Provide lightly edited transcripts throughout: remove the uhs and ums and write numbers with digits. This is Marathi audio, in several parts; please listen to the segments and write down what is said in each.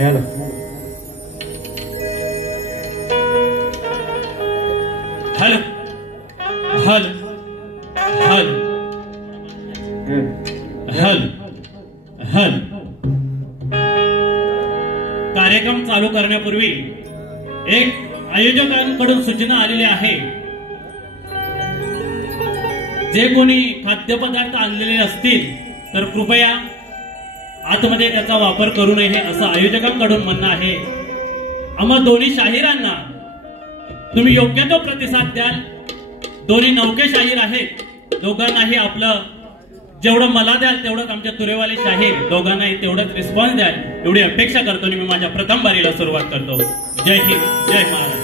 हॅलो हल हल हल हल हल कार्यक्रम चालू करण्यापूर्वी एक आयोजकांकडून सूचना आलेली आहे। जे कोणी खाद्यपदार्थ आणलेले असतील तर कृपया आतमध्ये त्याचा वापर करू नये असं आयोजकांकडून म्हणणं आहे। आम्हा दोन्ही शाहिरांना तुम्ही योग्य तो प्रतिसाद द्याल। दोन्ही नौके शाहीर आहेत, दोघांनाही आपलं जेवढं मला द्याल तेवढंच आमच्या तुरेवाले शाहीर दोघांनाही तेवढंच रिस्पॉन्स द्याल एवढी अपेक्षा करतो आणि मी माझ्या प्रथम बारीला सुरुवात करतो। जय हिंद, जय महाराष्ट्र।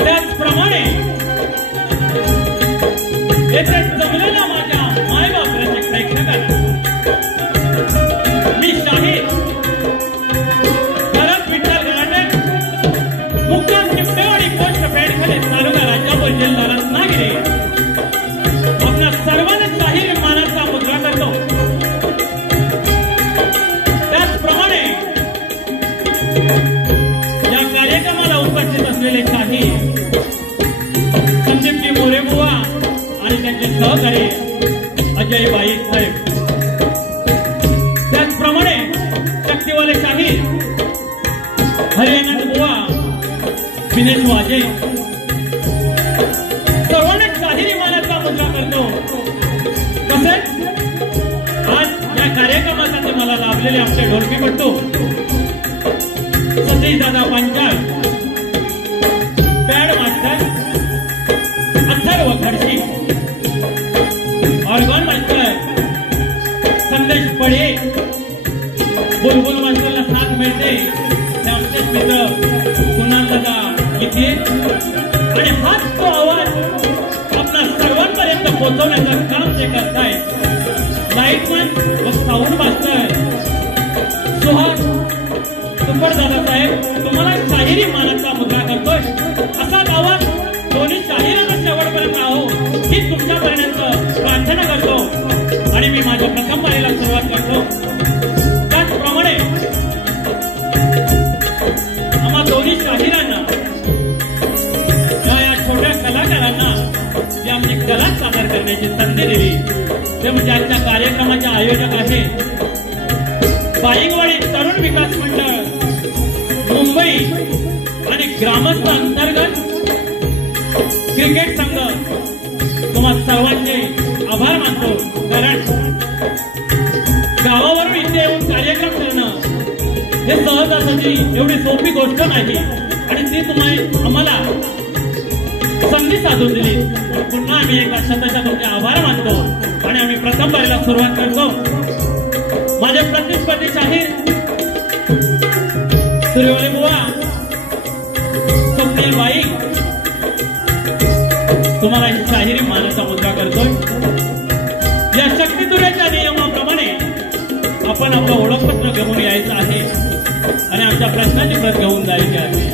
त्याचप्रमाणे येथे जमलेल्या माझ्या मायबाप प्रेक्षकांना जय बाई साहेब. त्याचप्रमाणे शक्तीवाले शाहीर हरियाणा बुवा विनेश वाजे सर्वांना शाहिरी मानाचा मुद्रा करतो. तसेच आज या कार्यक्रमासाठी मला लाभलेले आमचे ढोलकीपट्टू सतीश दादा Panchal, pad master Atharva Khadshi, organ master Sandesh Pade, बुलबुल मास्टरला साथ मिळते ते आमचे मित्र कुणाल दादा इथे. आणि हाच तो आवाज आपल्या सर्वांपर्यंत पोहोचवण्याचं काम ते करतायत. लाईटमॅन व sound master Suhas super Dada Saheb तुम्हाला शाहिरी मानाचा मुद्रा करतोय. असाच आवाज दोन्ही शाहिरांना शेवटपर्यंत राहो ही तुमच्यापर्यंत प्रार्थना करतो आणि मी माझ्या प्रथम पारीला सुरुवात करतो. त्याचप्रमाणे आम्हा दोन्ही शाहिरांना या छोट्या कलाकारांना जी आमची कला सादर करण्याची संधी दिली ते म्हणजे आजच्या कार्यक्रमाचे आयोजक आहेत बाईंगवाडी तरुण विकास मंडळ मुंबई आणि ग्रामस्थ अंतर्गत क्रिकेट संघ. तुम्हा सर्वांचे आभार मानतो, कारण गावावरून इथे येऊन कार्यक्रम करणं हे सहजासहजी एवढी सोपी गोष्ट नाही आणि ती तुम्ही आम्हाला संधी साधून दिली. पुन्हा आम्ही एका शतशः तुमचे आभार मानतो आणि आम्ही प्रथम पारीला सुरुवात करतो. माझे प्रतिस्पर्धी शाहीर सूर्यवली बुवा स्वप्नील बाई तुम्हाला ही शाहिरी मानाचा मुद्रा करतोय. या शक्तितुऱ्याच्या नियमाप्रमाणे आपण आपलं ओळखपत्र घेऊन यायचं आहे आणि आमच्या प्रश्नाची प्रत घेऊन जायची आहे.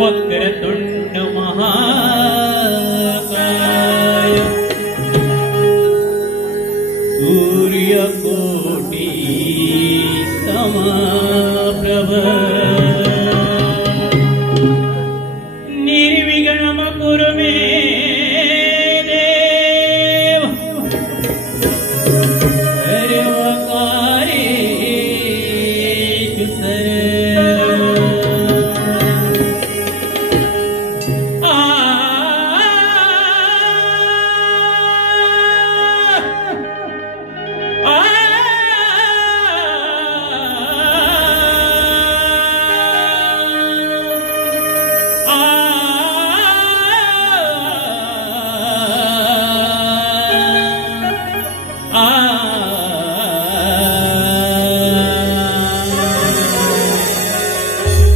वक्रतुंड महाकाय सूर्यकोटी समप्रभ निर्विघ्नं कुरु मे देव सर्वकार्येषु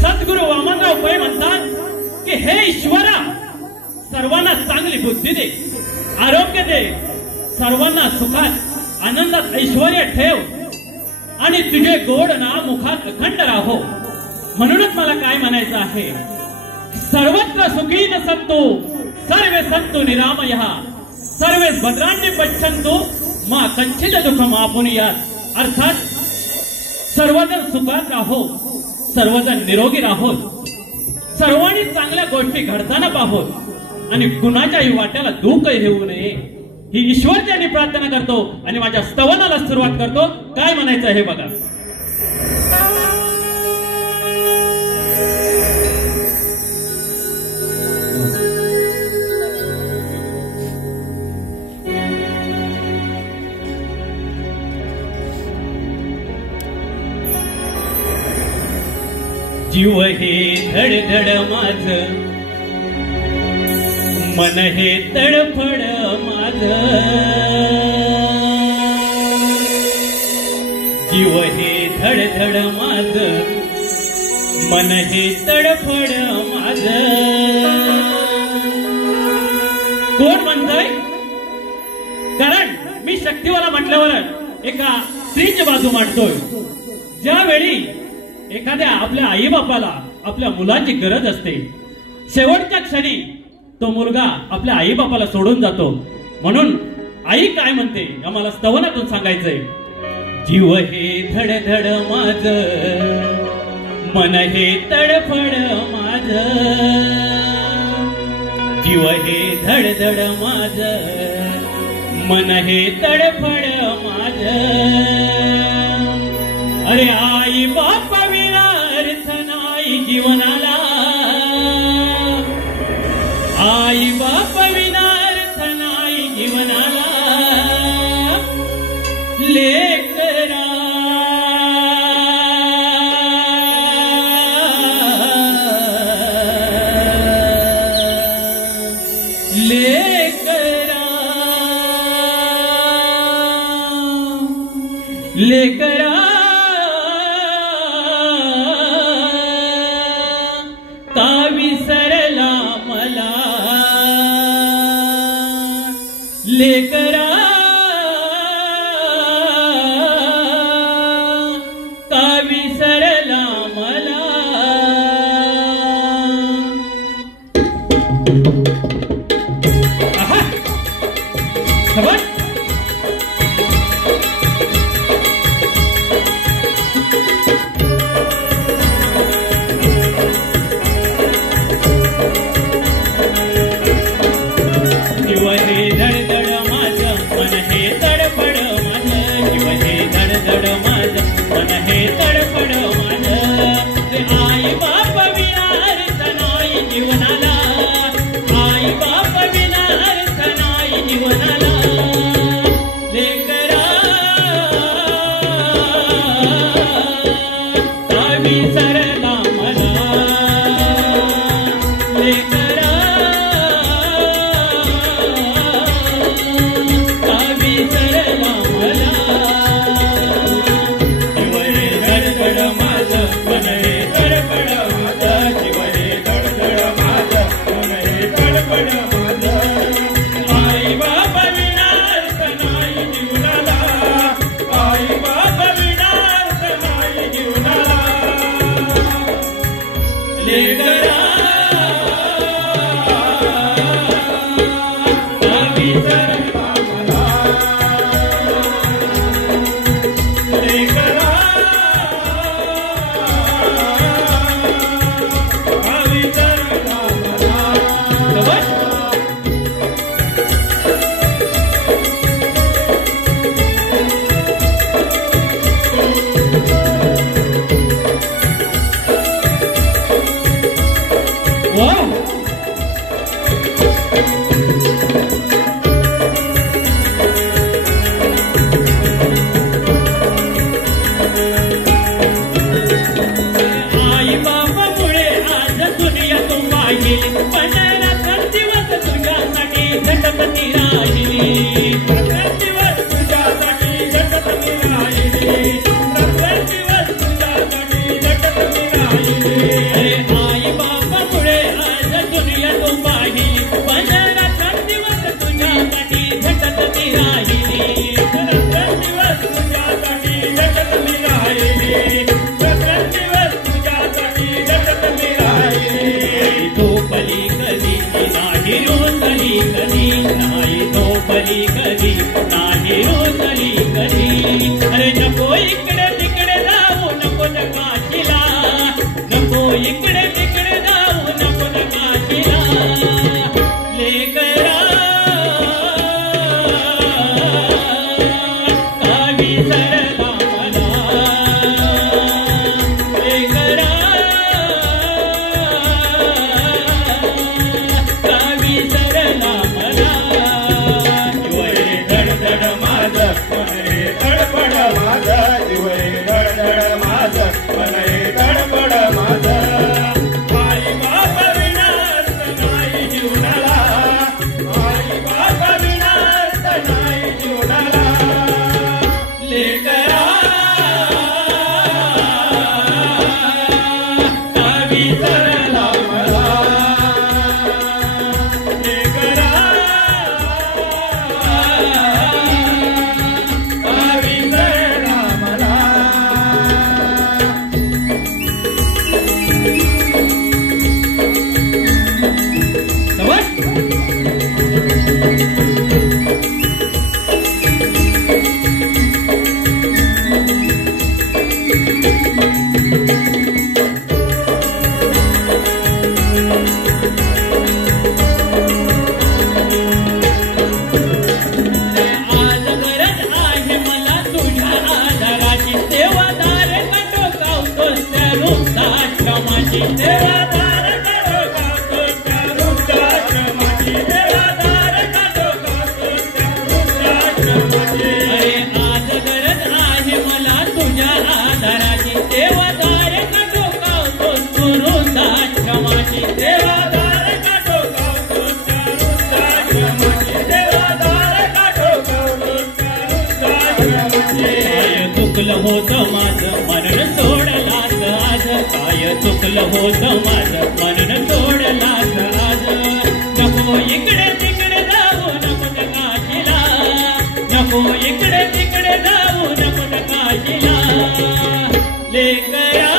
सद्गुरु वामनराव पै म्हणतात की हे ईश्वरा सर्वांना चांगली बुद्धी दे, आरोग्य दे, सर्वांना सुखात आनंदात ऐश्वर्य ठेव आणि तुझे गोड नाम मुखात अखंड राहो. म्हणूनच मला काय म्हणायचं आहे, सर्वत्र सुखी न संतो सर्वे संतो निरामयः सर्वे भद्रांनी पश्यंतो मा कंचित दुःखम आपुनियात. अर्थात सर्वजण सुखात राहो, सर्वजण निरोगी राहोत, सर्वांनी चांगल्या गोष्टी घडताना पाहोत आणि कुणाच्याही वाट्याला दुःख येऊ नये ही ईश्वरच्यानी प्रार्थना करतो आणि माझ्या स्तवनाला सुरुवात करतो. काय म्हणायचं हे बघा. जीव हे धडधड माझ, मन हे तडफड माझ, जीव हे धडधड माझ, मन हे तडफड माझ. कोण म्हणतय? कारण मी शक्तीवाला म्हटल्यावर एका स्त्रीची बाजू मांडतोय. ज्यावेळी एखाद्या आपल्या आई बापाला आपल्या मुलाची गरज असते, शेवटच्या क्षणी तो मुलगा आपल्या आई बापाला सोडून जातो. म्हणून आई काय म्हणते आम्हाला स्तवनातून सांगायचंय. जीव हे धडधड माझ, मन हे तडफड माझ, जीव हे धडधड माझ, मन हे तडफड माझ. अरे आई बाप विना अर्थ नाही जीवनाला, आई बाप विना अर्थ नाही जीवनाला. लेकरा लेकरा लेकरा का विसरला मला, लेकरा का विसरला मला. खबर जीव हे धडधड माझ, मन हे तडफड माझ, जीव हे धडधड माझ, मन हे तडफड माझ. आई बाप विना अर्थ नाही जीवनाला, आई बाप विना अर्थ नाही जीवनाला. लेकरा का विसरला मला, लेकरा का विसरला मला. जीव हे धडधड माझ, मन हे तडफड माझ, जीव हे धडधड माझ, मन हे तडफड माझ. आई बाप विना अर्थ नाही जीवनाला, आई बाप विना अर्थ नाही जीवनाला. लेकरा का विसरला मला, लेकरा का विसरला मला. वाव आई बापामुळे आज दुनियातून पाहिली, पण रात्र दिवस तुझ्यासाठी झटपती राहिली, रात्र दिवस तुझ्यासाठी झटपती राहिली, रात्र दिवस तुझ्यासाठी झटपती राहिली. अरे आई बापामुळे आज दुनियातून पाहिली, पण रात्र दिवस तुझ्यासाठी झटपती राहिली, रात्र दिवस तुझ्यासाठी झटपती राहिली, रात्र दिवस तुझ्यासाठी झटपती राहिली. झोपली कधी नाही रोजली कधी नाही. चुकलं होतं माझं मरण सोडलास आज काय चुकलं होतं माझं मरण सोडलास आज नको इकडे तिकडे जाऊ नको काशीला नको इकडे तिकडे जाऊ नको काशीला लेकरा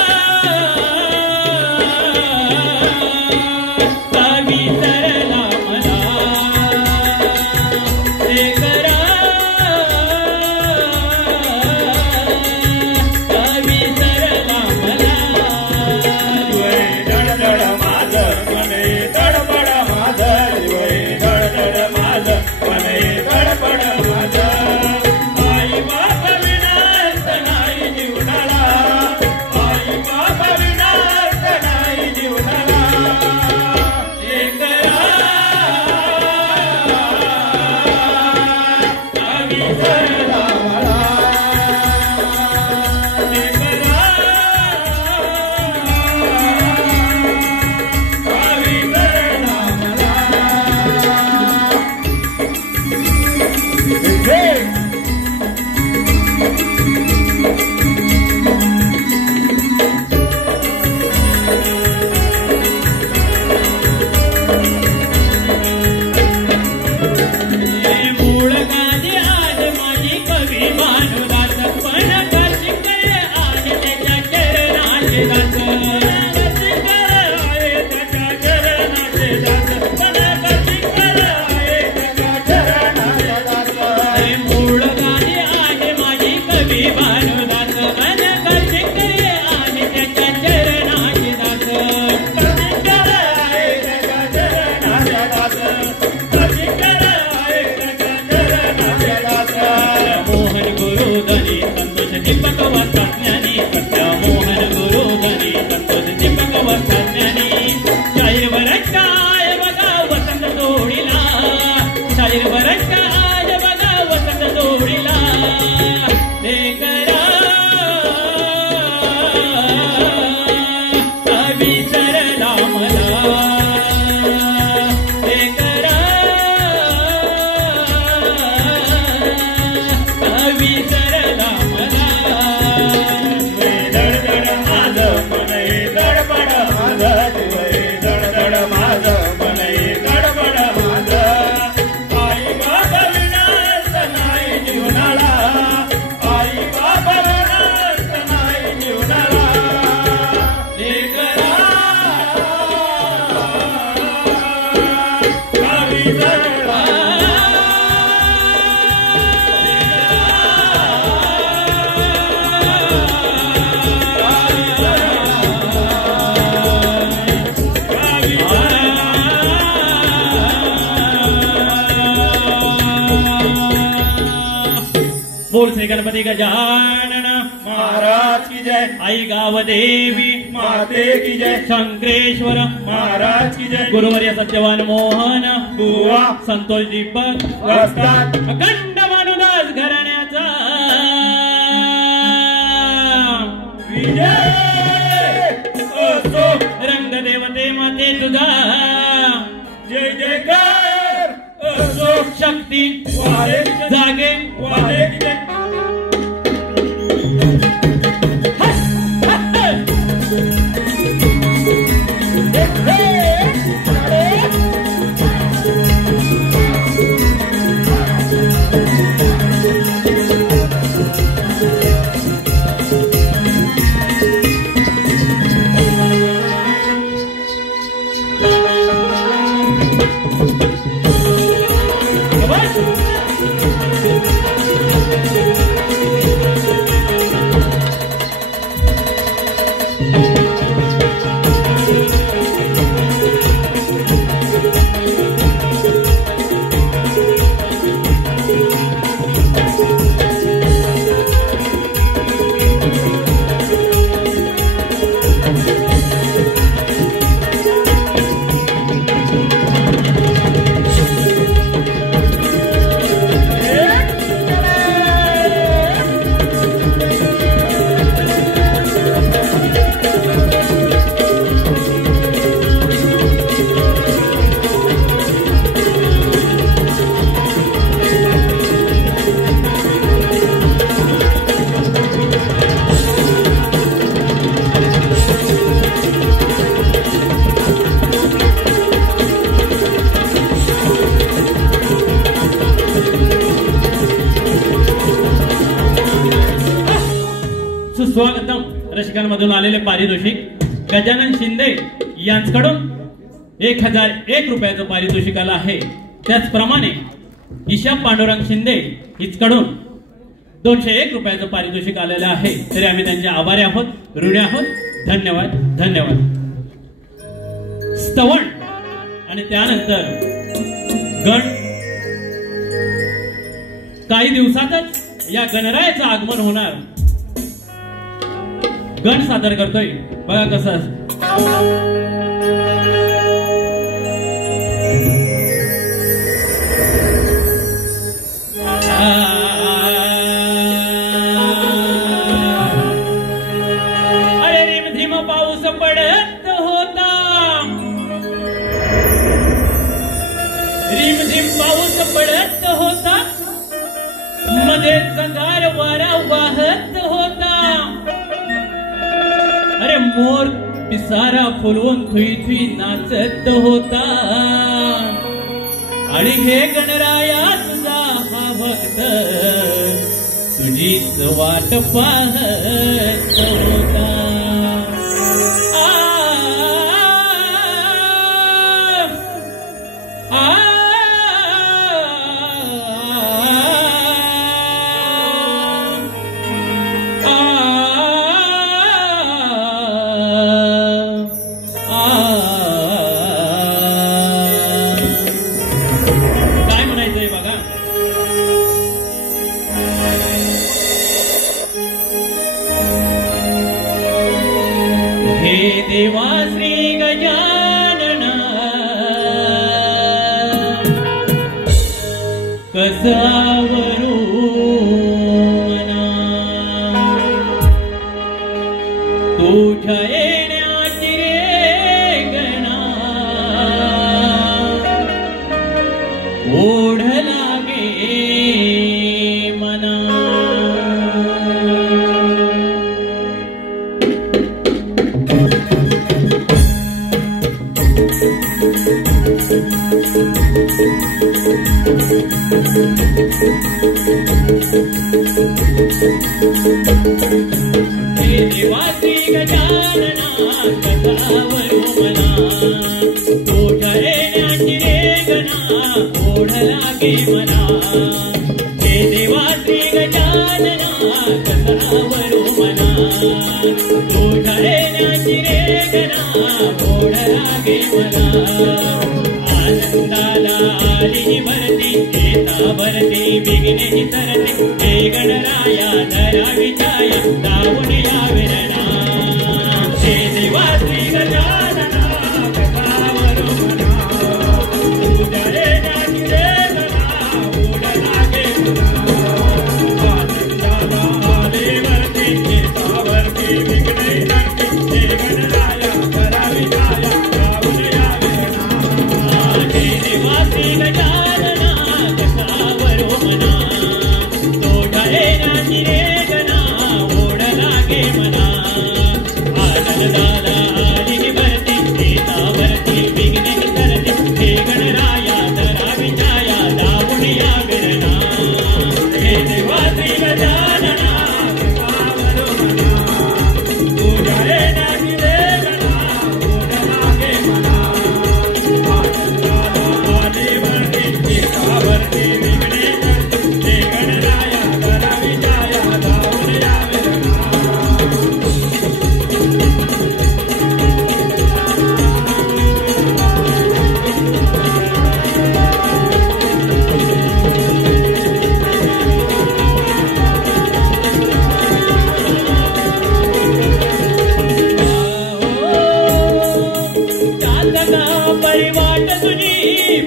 कवी सरला मला लेकरा बोल श्री गणपति गजानन महाराज की जय। आई गाव देवी माते की जय। शंकरेश्वर महाराज की जय। गुरुवर्य सत्यवान मोहन बुवा संतोष दीपक वस्ताद अखंड मानुदास घराण्याचा विजय असो। रंगदेवते माते तुझा जय जयकार असो। शक्ती वारे जागे वारे की जय। What? मधून आलेले पारितोषिक गजानन शिंदे यांच्याकडून 1001 रुपयाचं पारितोषिक आलं आहे. त्याचप्रमाणे ईशा पांडुरंग शिंदे हिचकडून 201 रुपयाचं पारितोषिक आलेलं आहे. तरी आम्ही त्यांचे आभारी आहोत, ऋणी आहोत. धन्यवाद धन्यवाद. स्तवण आणि त्यानंतर गण. काही दिवसातच या गणरायाचं आगमन होणार. गण सादर करतोय बघा कसं. अरे रिमझिम पाऊस पडत होता, रिमझिम पाऊस पडत होता, मध्ये संगार वारा वाहत होता. अरे मोर पिसारा फुलवून थुई थुई नाचत होता. आणि हे गणराया तुझा हा भक्त तुझीच वाट पाहत होता. देवा श्री गजानन कसावरू मना, तुझ्या येण्याची रे गणा ओढ लागे मना. हे देवा श्री गजानना कसावरू मना, तुझ्या येण्याची रे गणा ओढ लागे मना. हे देवा श्री गजानना कसावरू मना, तुझ्या येण्याची रे गणा ओढ लागे मना. आनंदाला आली भरती येता भरती विघ्ने सरते, हे गणराया धरावी छाया दावून या विरणा. हे देवा श्री गजानना कसावरू मना, तुझ्या येण्याची रे गणा ओढ लागे मना. आनंदाला आली भरती येता भरती विघ्ने सरते, हे गणराया धरावी छाया दावून या विरणा. हे देवा श्री गजानना कसावरू मना, तुझ्या येण्याची रे गणा ओढ लागे मना. आनंदाला आली भरती येता भरती विघ्ने सरते, हे गणराया धरावी छाया दावून या विरणा. हे देवा श्री गजानना कसावरू मना, तुझ्या येण्याची रे गणा ओढ लागे मना. आनंदाला आली भरती येता भरती विघ्ने सरते, हे गणराया धरावी छाया दावून या विरणा. चालका परिवाट तुझी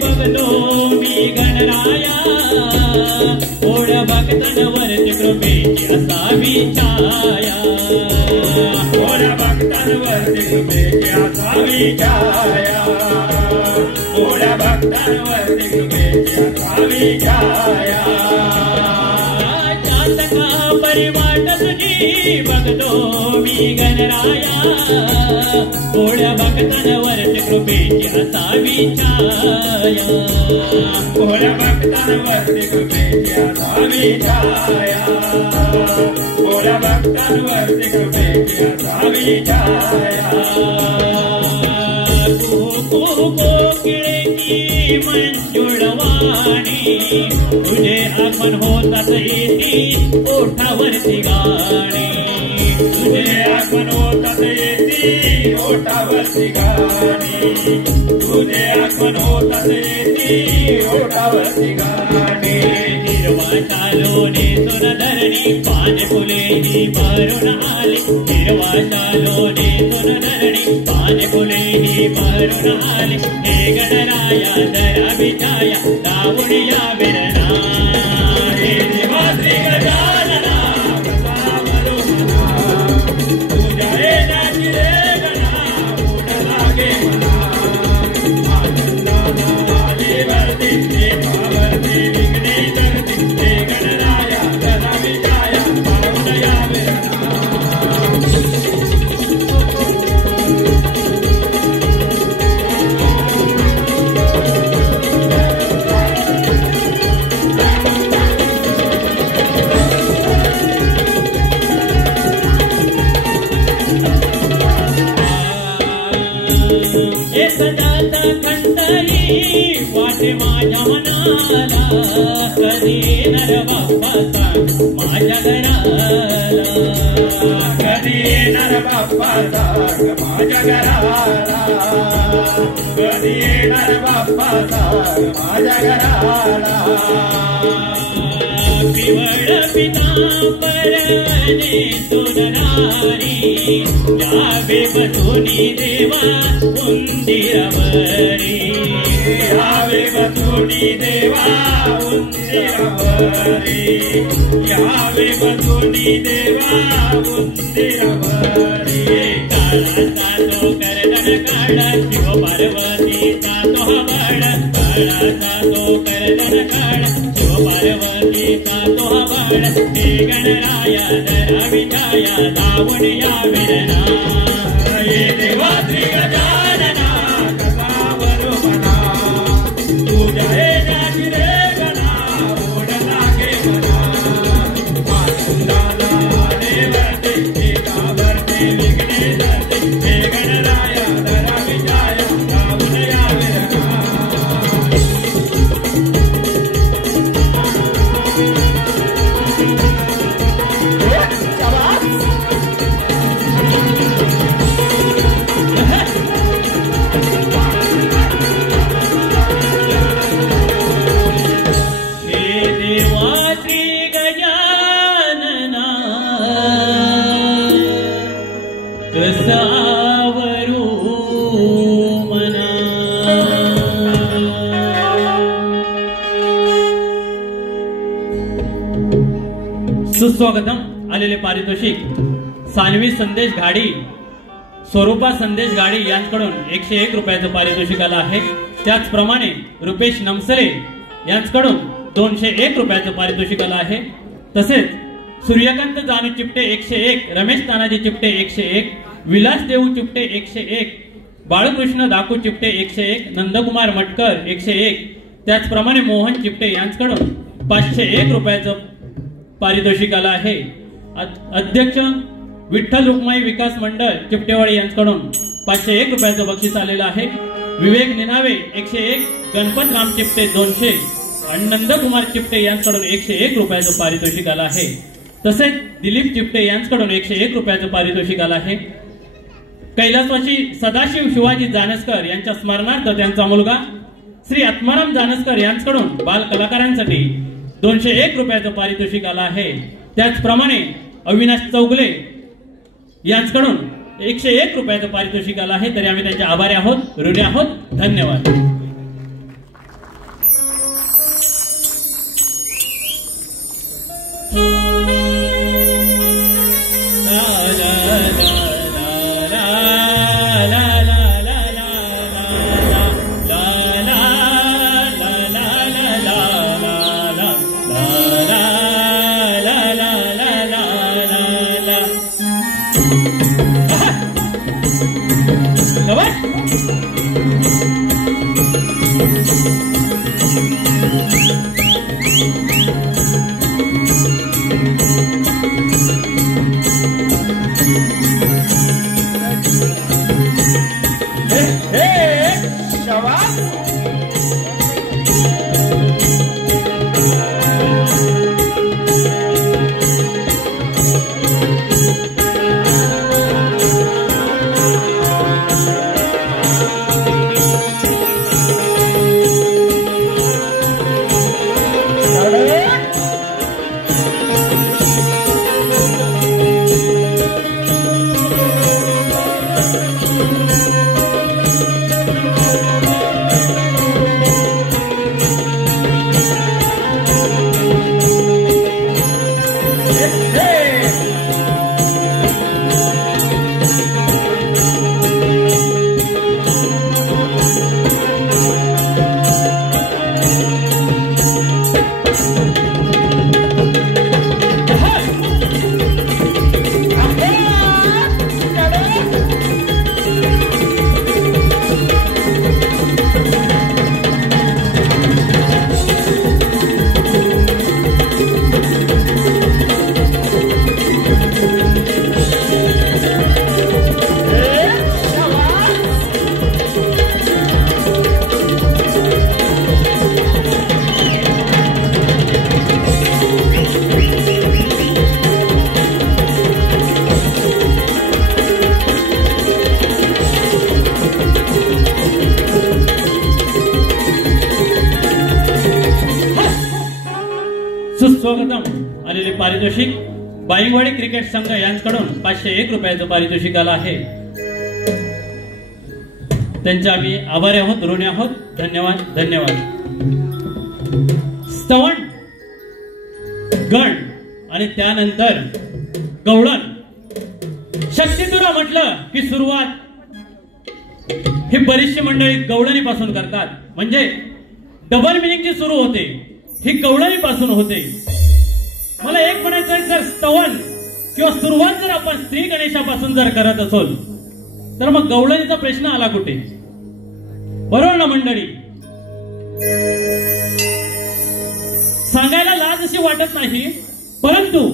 बघतो मी गणराया, ओढ भक्तांवरती कृपेची असावी छाया. ओढ भक्तांवरती कृपेची असावी छाया, ओढ भक्तांवरती कृपेची असावी छाया. चालका परिवाट तुझी बघतो मी गणराया भोळ्या भक्तांवरती कृपेची असावी छाया भोळ्या भक्तांवरती कृपेची असावी छाया भोळ्या भक्तांवरती कृपेची असावी छाया कोकिळेची मंजुळवाणी तुझे आगमन होतात येती ओठावरती गाणी तुझे आगमन होतात येती ओठावरती गाणी तुझे आगमन होतात येती ओठावरती गाणी हिरवा शालोने सोनधरणी पान फुलेही भरून आले हिरवा शालोने सोनधरणी पान फुलेही भरून आले हे गणराया दया विजया दावून या विरणा हे देवा श्री गजानना कसा बरो मना तुझ्या येण्याची रे गणा मोठ लागे मना आनंदाना देवरती देवावरती विघ्ने धरती हे गणराया दया विजया दावून या विरणा सदाता खंडली वाटे माझ्या मनाला कधी नर बाप्पाचा माझ्या घराला कधी येणार बाप्पाचा माझ्या घराला कधी येणार बाप्पाचा माझ्या घराला पिवळ पितांबरने सोनणारी जावे बसुनी देवा उंदिरावरी यावे बसुनी देवा उंदिरावरी यावे बसुनी देवा उंदिरावरी काळाचा तो करदन काढा शिव पार्वतीचा तो हवळ काळाचा तो करदन काढा शिव पार्वतीचा तो हवळ हे गणराया दया विजया दावून या विरणा हे देवा श्री गजानना कसा बरो मना तुझ्या येण्याची रे गणा ओढ लागे मना आनंदाना देवरती देवावरती विघ्ने धरती हे गणराया दया विजया दावून या विरणा सुस्वागतम आलेले पारितोषिक सानवी संदेश घाडी स्वरूपा संदेश गाडी यांच्याकडून 101 रुपयाचं पारितोषिक आलं आहे. त्याचप्रमाणे रुपेश नमसरे यांच्याकडून 201 रुपयाचं पारितोषिक आलं आहे. तसेच सूर्यकांत जानू चिपटे 101, रमेश तानाजी चिपटे 101, विलास देऊ चिपटे 101, बाळकृष्ण दाकू चिपटे 101, नंदकुमार मटकर 101, त्याचप्रमाणे मोहन चिपटे यांच्याकडून 501 रुपयाचं पारितोषिक आलं आहे. अध्यक्ष विठ्ठल रुक्माई विकास मंडळ चिपटेवाडी यांच्याकडून 501 रुपयाचं बक्षीस आलेलं आहे. विवेक निनावे 101, गणपत राम चिपटे 200 आणि नंदकुमार चिपटे यांच्याकडून 101 रुपयाचं पारितोषिक आलं आहे. तसेच दिलीप चिपटे यांच्याकडून 101 रुपयाचं पारितोषिक आलं आहे. कैलासवासी सदाशिव शिवाजी जानसकर यांच्या स्मरणार्थ त्यांचा मुलगा श्री आत्माराम जानसकर यांच्याकडून बाल कलाकारांसाठी 201 रुपयाचं पारितोषिक आलं आहे. त्याचप्रमाणे अविनाश चौगले यांच्याकडून 101 रुपयाचं पारितोषिक आलं आहे. तरी आम्ही त्यांचे आभारी आहोत, ऋणी आहोत. धन्यवाद. सुस्वागतम आलेले पारितोषिक बाईंगवाडी क्रिकेट संघ यांच्याकडून 501 रुपयाचं पारितोषिक आलं आहे. त्यांचे आम्ही आभारी आहोत, ऋणी आहोत. धन्यवाद धन्यवाद. स्तवण, गण आणि त्यानंतर गवळण. शक्तितुरा म्हटलं की सुरुवात ही बरीचशी मंडळी गवळणीपासून करतात. म्हणजे डबल मिनिंग जी सुरू होते ही गवळणीपासून होते. मला एक म्हणायचं आहे, जर स्तवन किंवा सुरुवात जर आपण श्री गणेशापासून जर करत असोल तर मग गवळणीचा प्रश्न आला कुठे? बरोबर ना मंडळी? सांगायला लाज अशी वाटत नाही, परंतु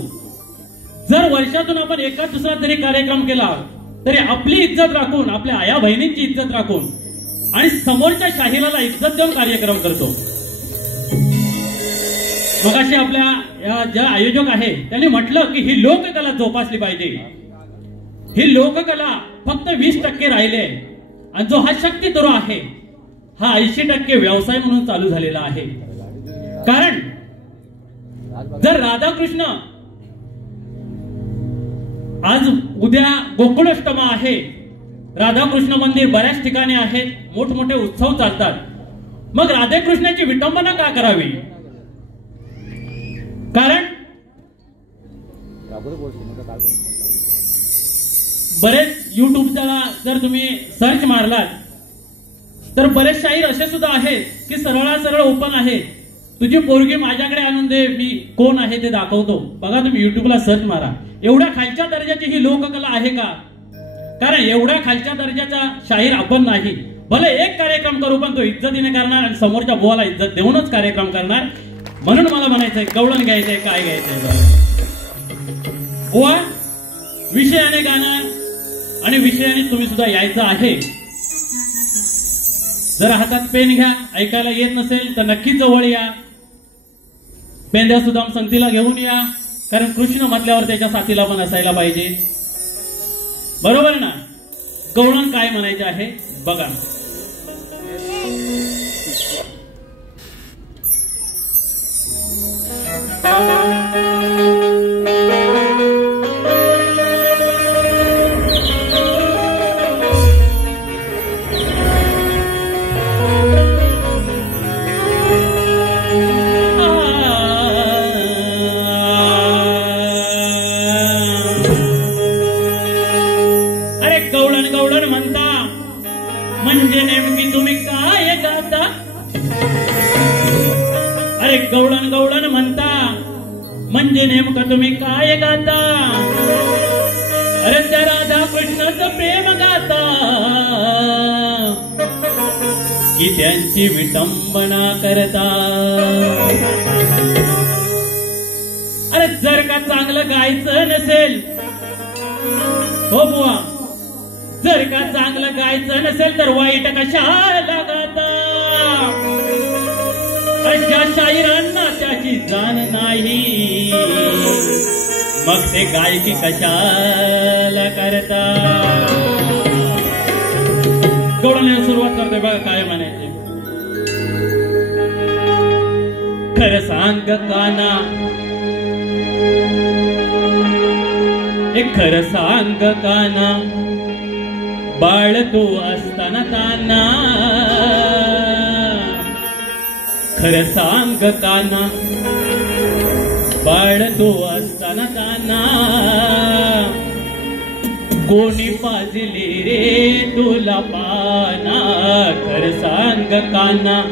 जर वर्षातून आपण एका दुसरा तरी कार्यक्रम केला तरी आपली इज्जत राखून, आपल्या आया बहिणींची इज्जत राखून आणि समोरच्या शाहिराला इज्जत देऊन कार्यक्रम करतो. मगाशी आपल्या या ज्या आयोजक आहे त्यांनी म्हटलं की ही लोककला जोपासली पाहिजे. ही लोककला फक्त 20% राहिले आणि जो हा शक्तितुरा आहे हा 80% व्यवसाय म्हणून चालू झालेला आहे. कारण जर राधाकृष्ण आज उद्या गोकुळाष्टमी आहे, राधाकृष्ण मंदिर बऱ्याच ठिकाणी आहेत, मोठमोठे उत्सव चालतात, मग राधाकृष्णाची विटंबना का करावी? कारण बरेच युट्यूबला जर तुम्ही सर्च मारलात तर बरेच शाहीर असे सुद्धा आहेत की सरळ ओपन आहे, तुझी पोरगी माझ्याकडे आणून दे, मी कोण आहे ते दाखवतो. बघा तुम्ही युट्यूबला सर्च मारा. एवढ्या खालच्या दर्जाची ही लोककला आहे का? कारण एवढ्या खालच्या दर्जाचा शाहीर आपण नाही. भले एक कार्यक्रम करू पण तो इज्जतीने करणार आणि समोरच्या बुवाला इज्जत देऊनच कार्यक्रम करणार. म्हणून मला म्हणायचंय, गवळण घ्यायचंय, काय घ्यायचंय बुवा? विषयाने गाणं आणि विषयाने तुम्ही सुद्धा यायचं आहे. जर हातात पेन घ्या, ऐकायला येत नसेल तर नक्की जवळ या. पेंद्या सुद्धा संगतीला घेऊन या, कारण कृष्ण म्हटल्यावर त्याच्या साथीला पण असायला पाहिजे. बरोबर ना? गवळण काय म्हणायचे आहे बघा. गवळण म्हणता म्हणजे नेमकी तुम्ही काय गाता? अरे गवळण म्हणता म्हणजे नेमकं तुम्ही काय गाता? अरे त्या राधा कृष्णाचं प्रेम गाता की त्यांची विटंबना करता. अरे जर का चांगलं गायचं नसेल, हो बुवा, जर का चांगलं गायचं नसेल तर वाईट कशाला गाता. ज्या शाहिरांना त्याची जाण नाही मग ते गायकी कशाला करता. गवळण्याला सुरुवात करतोय बघा काय म्हणायचे. खरं सांग काना, एक खरं सांग काना, बाळ तू असताना ताना. खरं सांग काना, बाळ तू असताना ताना. कोणी पाजले रे तुला पाना. खरं सांग काना.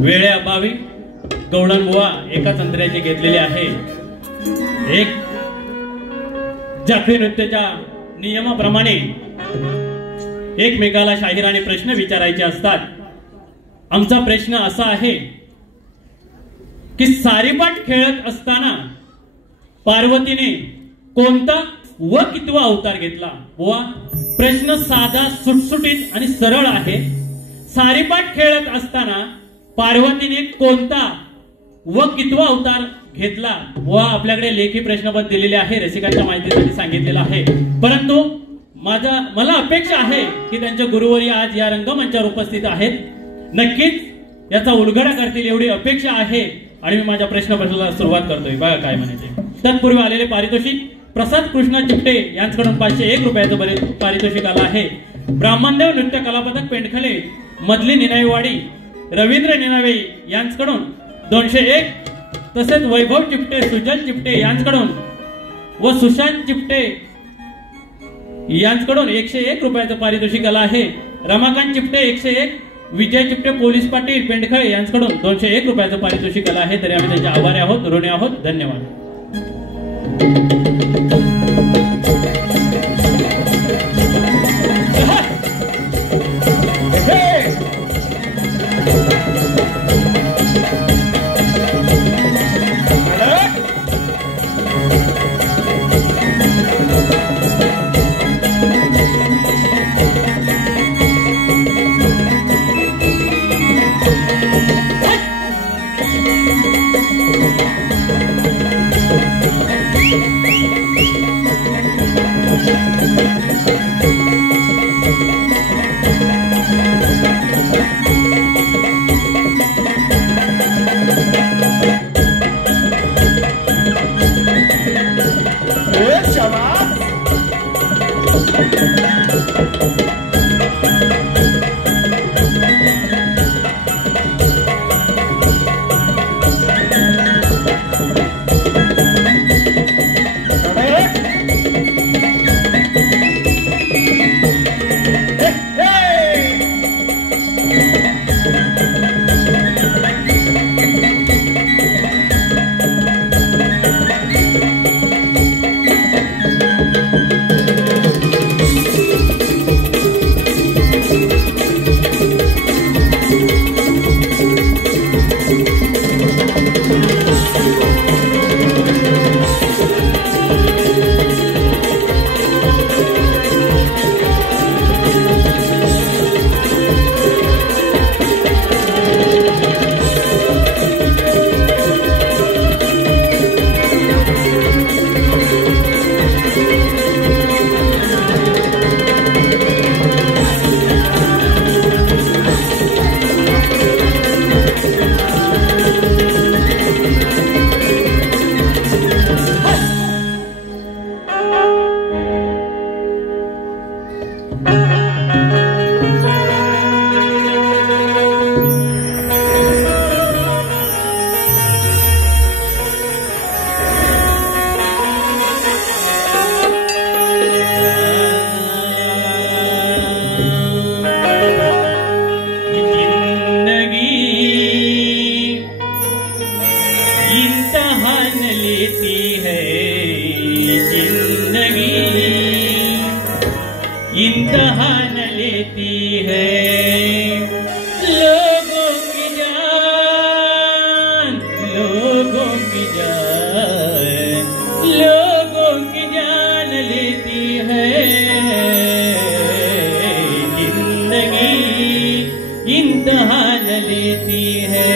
वेळेअभावी गवळण बुवा एका तंत्र्याचे घेतलेले आहे. एक जाफी नृत्याच्या नियमाप्रमाणे एकमेकाला शाहिराने प्रश्न विचारायचे असतात. आमचा प्रश्न असा आहे की सारीपाट खेळत असताना पार्वतीने कोणता व कितवा अवतार घेतला. बुवा प्रश्न साधा, सुटसुटीत आणि सरळ आहे. सारीपाट खेळत असताना पार्वतीने कोणता व कितवा अवतार घेतला. व आपल्याकडे लेखी प्रश्नपत्र दिलेले आहे, रसिकांच्या माहितीसाठी सांगितलेलं आहे. परंतु मला अपेक्षा आहे की त्यांच्या गुरुवर्य आज या रंगमंचावर उपस्थित आहेत. नक्कीच याचा उलगडा करतील एवढी अपेक्षा आहे आणि मी माझ्या प्रश्नपत्राला सुरुवात करतोय. बघा काय म्हणायचे. तत्पूर्वी आलेले पारितोषिक प्रसाद कृष्णा चिपटे यांच्याकडून 501 रुपयाचं पारितोषिक आलं आहे. ब्राह्मणदेव नृत्य कलापथक पेंडखले मधली निनावीवाडी रवींद्र निनावे यांच्याकडून 201, तसेच वैभव चिपटे, सुजल चिपटे यांच्याकडून व सुशांत चिपटे यांच्याकडून 101 रुपयाचं पारितोषिक आलं आहे. रमाकांत चिपटे 101, विजय चिपटे पोलीस पाटील पेंडखळे यांच्याकडून 201 रुपयाचं पारितोषिक आलं आहे. तरी आम्ही त्यांचे आभारी आहोत, ऋणी आहोत. धन्यवाद. इम्तिहान लेती है लोगों की जान, लोगों की जान, लोगों की जान लेती है जिंदगी, इम्तिहान लेती है।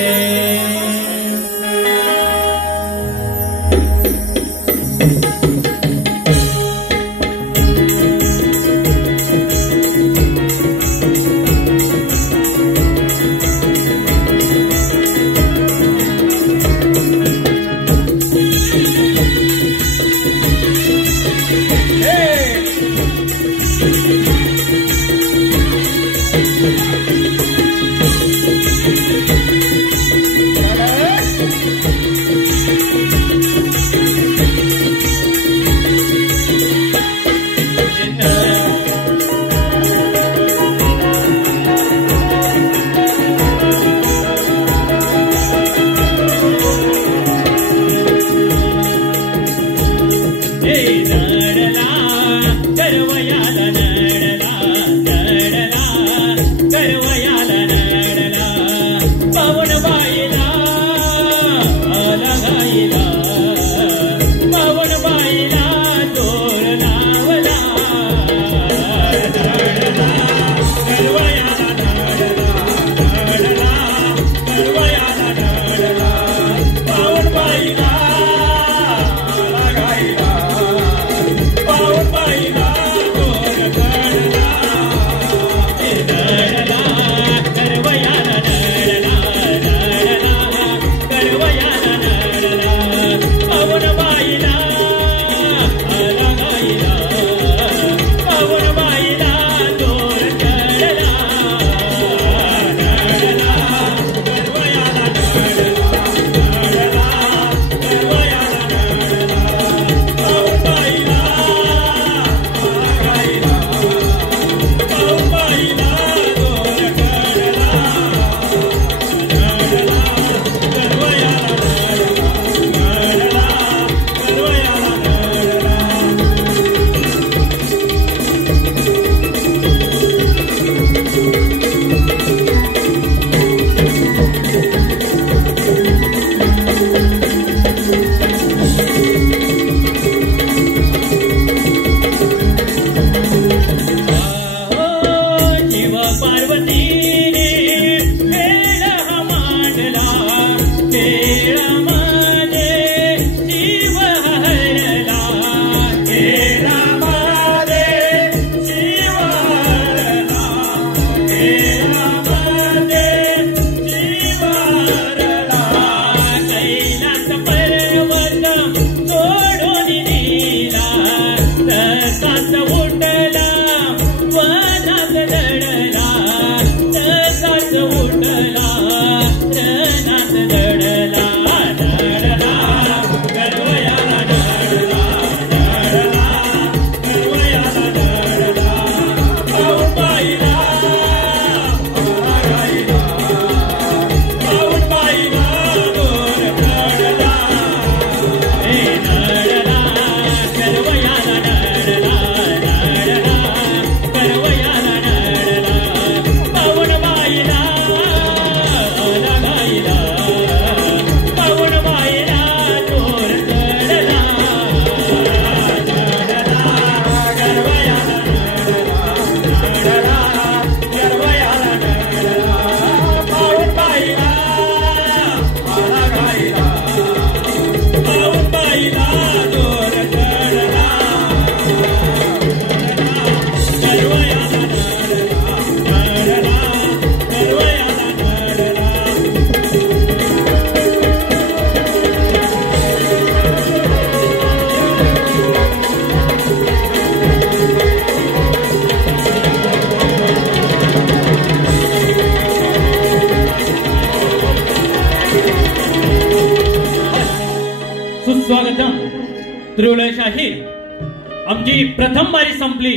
शाहीर आमची प्रथम बारी संपली,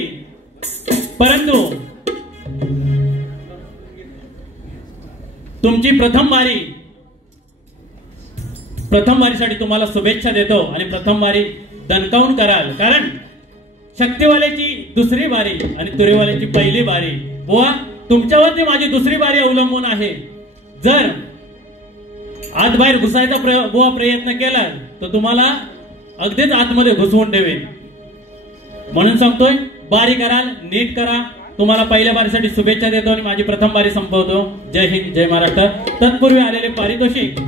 परंतु तुमची प्रथम बारीसाठी तुम्हाला शुभेच्छा देतो आणि प्रथम बारी दणकावून कराल, कारण शक्तीवाल्याची दुसरी बारी आणि तुरेवाल्याची पहिली बारी. बुवा तुमच्यावरती माझी दुसरी बारी अवलंबून आहे. जर आत बाहेर घुसायचा बुवा प्रयत्न केला तर तुम्हाला अगदीच आतमध्ये घुसवून ठेवेल. म्हणून सांगतोय बारी कराल, नीट करा. तुम्हाला पहिल्या बारीसाठी शुभेच्छा देतो आणि माझी प्रथम बारी संपवतो. जय हिंद, जय महाराष्ट्र. तत्पूर्वी आलेले पारितोषिक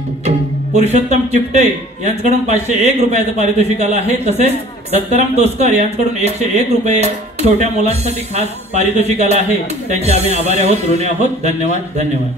पुरुषोत्तम चिपटे यांच्याकडून 501 रुपयाचं पारितोषिक आलं आहे. तसेच दत्तराम तोसकर यांच्याकडून 101 रुपये छोट्या मुलांसाठी खास पारितोषिक आलं आहे. त्यांचे आम्ही आभारी आहोत, ऋणी आहोत. धन्यवाद, धन्यवाद.